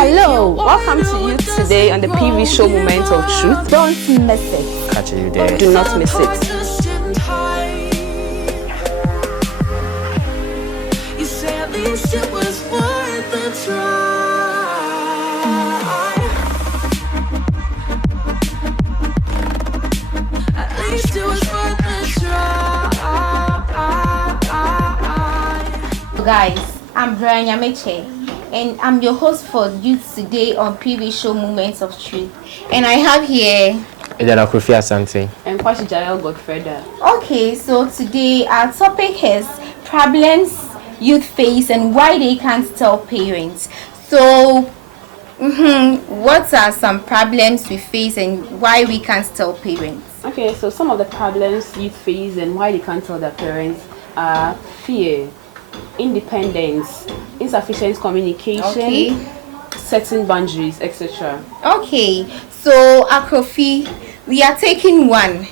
Hello, welcome to Youth today on the PV show Moments of Truth. Don't miss it. Catch you there. Do not miss it. You say at least it was worth a try. At least it was worth a try. Guys, I'm Brian Yameche, and I'm your host for Youth today on PV show Moments of Truth. And I have here Something. And Kwashi Jael Godfreda. Okay, so today our topic is problems youth face and why they can't tell parents. So, what are some problems we face and why we can't tell parents? Okay, so some of the problems youth face and why they can't tell their parents are fear, independence, insufficient communication, setting boundaries, etc. Okay, so Akrofi, we are taking one.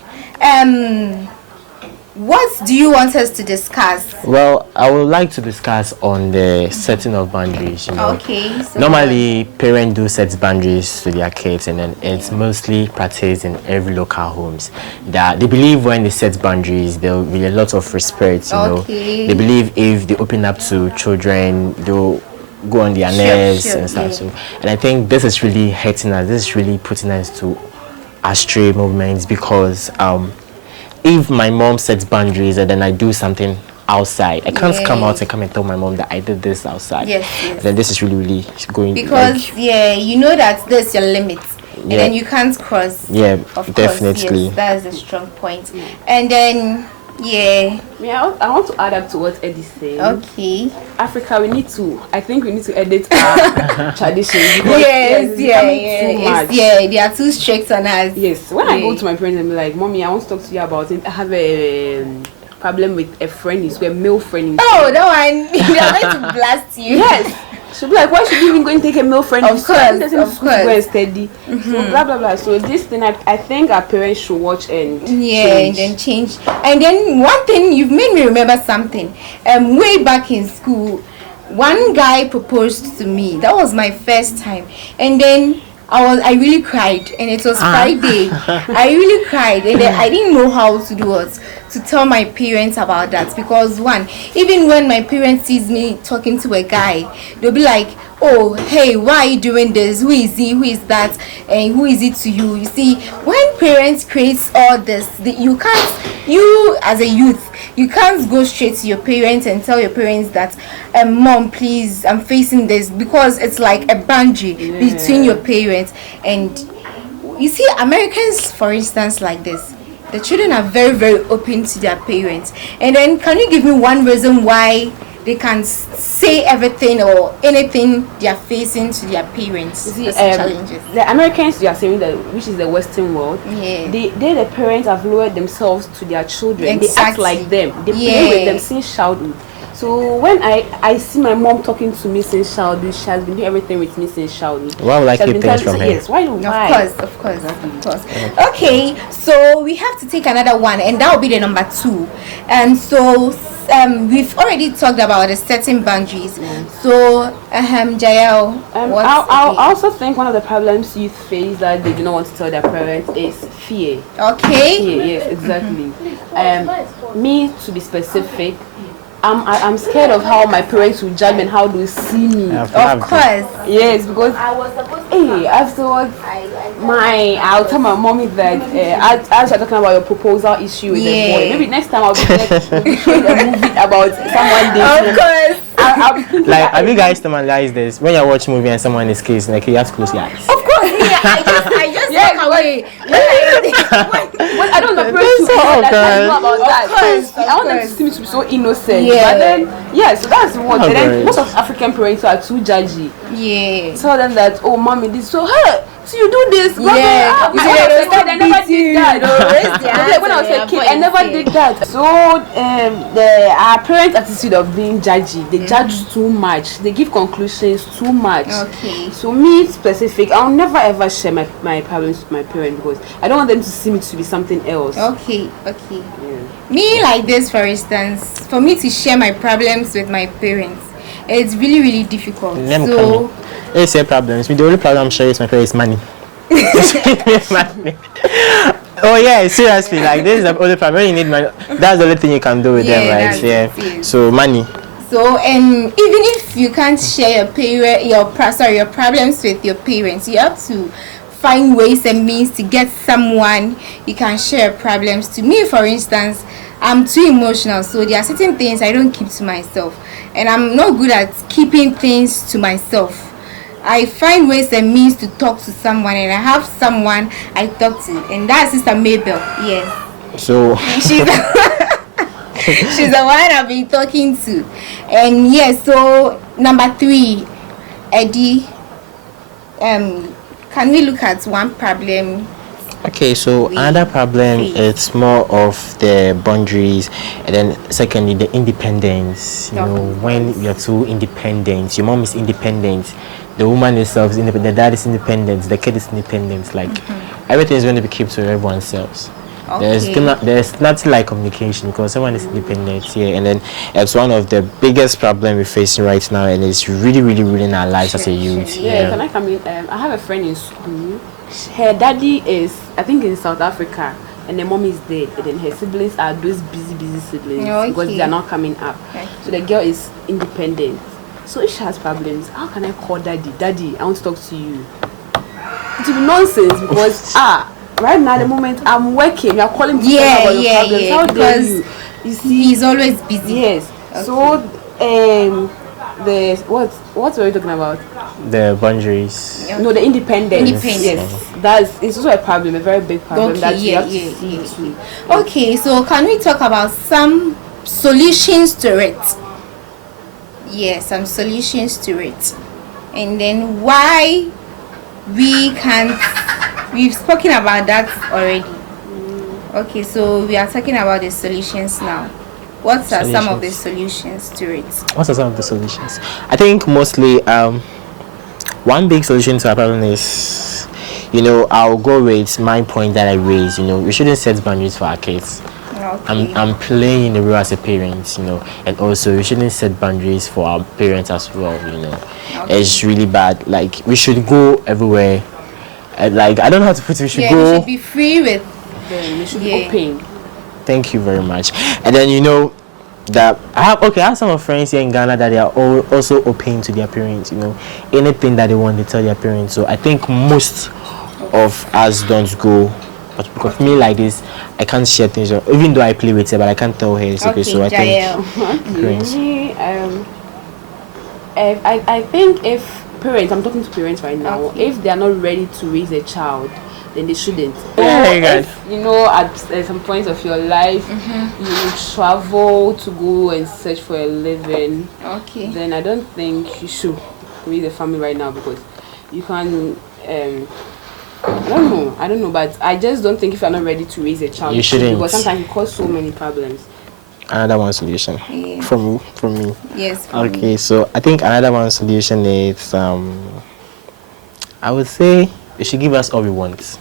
What do you want us to discuss? Well, I would like to discuss on the setting of boundaries. Okay. So Normally, parents do set boundaries to their kids, and then it's mostly practiced in every local homes. That they believe when they set boundaries, there will be a lot of respect. They believe if they open up to children, they'll go on their nerves and stuff. So, and I think this is really hurting us. This is really putting us to astray movements because if my mom sets boundaries and then I do something outside, I can't come out and come and tell my mom that I did this outside. Yes. Then this is really going because you know that there's your limit, and then you can't cross. Yeah, of definitely. Course, yes, that's a strong point. And then I want to add up to what Eddie said. Okay. Africa, I think we need to edit our traditions. Yes, they are too strict on us. Yes, when I go to my parents and be like, Mommy, I want to talk to you about it. I have a problem with a friend, he's a male friend. Oh, that one, they are going to blast you. Yes. She'll be like, why should you even go and take a male friend? Of course. Go steady. So blah blah blah. So this thing, I think our parents should watch and change. And then change. And then one thing, you've made me remember something. Way back in school, one guy proposed to me. That was my first time, and then I really cried, and it was Friday. I really cried, and then I didn't know how to do it, to tell my parents about that, because one, even when my parents sees me talking to a guy, they'll be like, oh, hey, why are you doing this? Who is he? Who is that? And who is it to you? You see, when parents create all this, you as a youth, you can't go straight to your parents and tell your parents that, Mom, please, I'm facing this, because it's like a boundary between your parents. And you see, Americans, for instance, like this, the children are very, very open to their parents. And then, can you give me one reason why they can say everything or anything they are facing to their parents? See, challenges. The Americans, you are saying that, which is the Western world, the parents have lowered themselves to their children. Exactly. They act like them. They play with them since childhood. So when I see my mom talking to me since childhood, she has been doing everything with me since childhood. Why would I keep things from her? Yes, why? Of course. Okay, so we have to take another one, and that will be the number 2. And so we've already talked about the setting boundaries. So Jael, I also think one of the problems youth face that they do not want to tell their parents is fear. Okay. Fear, yes, exactly. Me, to be specific, I'm scared of how my parents will judge me and how they will see me. Of course. Yes, because afterwards, I'll tell my mommy that as you're talking about your proposal issue with the boy, maybe next time I'll be showing a movie about someone dating. Of course. I'll be thinking like, have you guys normalized this? When you're watching a movie and someone is kissing, like, you have to close your eyes. Of course, I just walk away. When I don't know, parents know about that. I want them to see me to be so innocent. But then, so that's what. Then most of African parents are too judgy. Tell them that, oh, mommy, this so hurt. So you do this, I never did that. When I was a kid, I never did that. So our parents' attitude of being judgy, they judge too much. They give conclusions too much. Okay. So me specific, I'll never ever share my problems with my parents because I don't want them to see me to be something else. Okay. Me like this, for instance, for me to share my problems with my parents, it's really, really difficult. It's your problems. The only problem I'm sure is my parents is money. Money. Oh yeah, seriously, like this is the only problem. When you need money, that's the only thing you can do with them, right? Yeah. So money. So even if you can't share your problems with your parents, you have to find ways and means to get someone you can share problems to. Me, for instance, I'm too emotional, so there are certain things I don't keep to myself, and I'm not good at keeping things to myself. I find ways and means to talk to someone, and I have someone I talk to, and that's Sister Mabel. Yes. So she's she's the one I've been talking to. And yes, so number 3, Eddie, can we look at one problem? Okay, so another problem it's more of the boundaries, and then secondly the independence. You know, when you're too independent, your mom is independent, the woman itself is independent, the dad is independent, the kid is independent, like everything is going to be kept to everyone's selves. There's nothing like communication because someone is independent here, and then it's one of the biggest problems we're facing right now, and it's really in our lives as a youth. Yeah, can I come in? I have a friend in school. Her daddy is, I think, in South Africa, and the mom is dead, and then her siblings are those busy siblings because they are not coming up. So the girl is independent. So if she has problems, how can I call daddy, I want to talk to you? It will be nonsense because right now, at the moment, I'm working. You are calling me about your problems. How dare you? You see, he's always busy. Yes. Okay. So, what were you talking about? The boundaries. No, the independence. Yes, it's also a problem, a very big problem that you have to see too. Okay, so can we talk about some solutions to it? Yes, some solutions to it, and then why we can't. We've spoken about that already. Okay, so we are talking about the solutions now. What are some of the solutions to it? What are some of the solutions? I think mostly one big solution to our problem is, I'll go with my point that I raised. We shouldn't set boundaries for our kids. Okay. I'm playing the role as a parent, and also we shouldn't set boundaries for our parents as well. Okay. It's really bad. Like we should go everywhere. Like I don't know how to put it. We should go. We should be free with them. We should be open. Thank you very much. And then that I have some of friends here in Ghana that they are also open to their parents. Anything that they want, they tell their parents. So I think most of us don't go. But because me like this, I can't share things. Even though I play with her, but I can't tell her it's okay. So I think. I think if parents, I'm talking to parents right now, if they are not ready to raise a child, then they shouldn't. If, at some point of your life, you travel to go and search for a living, then I don't think you should raise a family right now because you can, I don't know, but I just don't think if you're not ready to raise a child, you shouldn't. Because sometimes it causes so many problems. Another one solution from me. Yes. Okay, so I think another one solution is I would say they should give us all we want.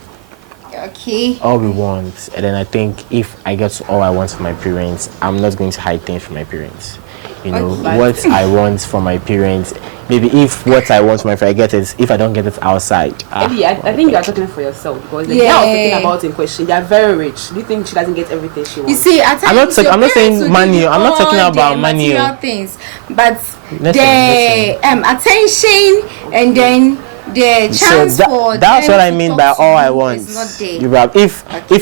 Okay. All we want, and then I think if I get all I want from my parents, I'm not going to hide things from my parents. What I want from my parents. Maybe if what I want from my friend I get it, if I don't get it outside. Eddie, I think you are talking for yourself because the girl I was talking about in question, they are very rich. Do you think she doesn't get everything she wants? You see, at times I'm not saying money. I'm not talking about money. Material things, but the attention and then the chance for that's what I mean by all I want. If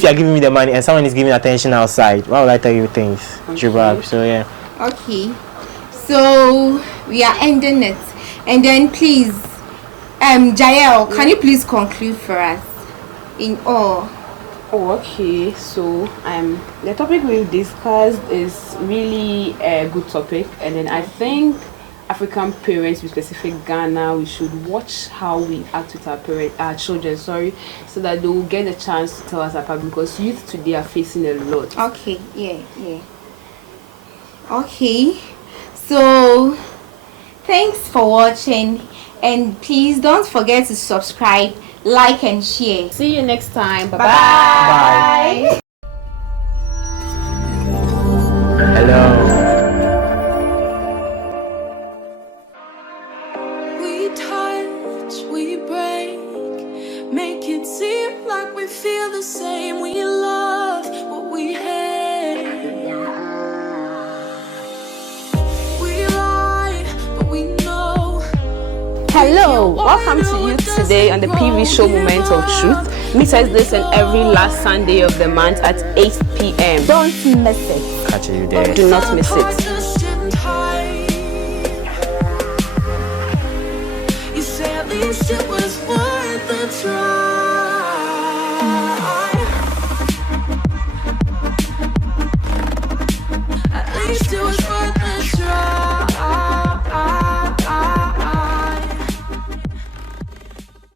you're giving me the money and someone is giving attention outside, why would I tell you things? So yeah. Okay, so we are ending it, and then please, Jael, can you please conclude for us in all? Okay, so the topic we've discussed is really a good topic, and then I think African parents, with specific Ghana, we should watch how we act with our children, so that they will get a chance to tell us apart, because youth today are facing a lot. Okay, yeah. Okay, so thanks for watching, and please don't forget to subscribe, like and share. See you next time. Bye-bye. Bye. Hello. We touch Hello, welcome to Youth Today on the PV show Moment of Truth. Meet us this and every last Sunday of the month at 8 p.m. Don't miss it. Catch you there. Do not miss it. You said at least it was worth the try.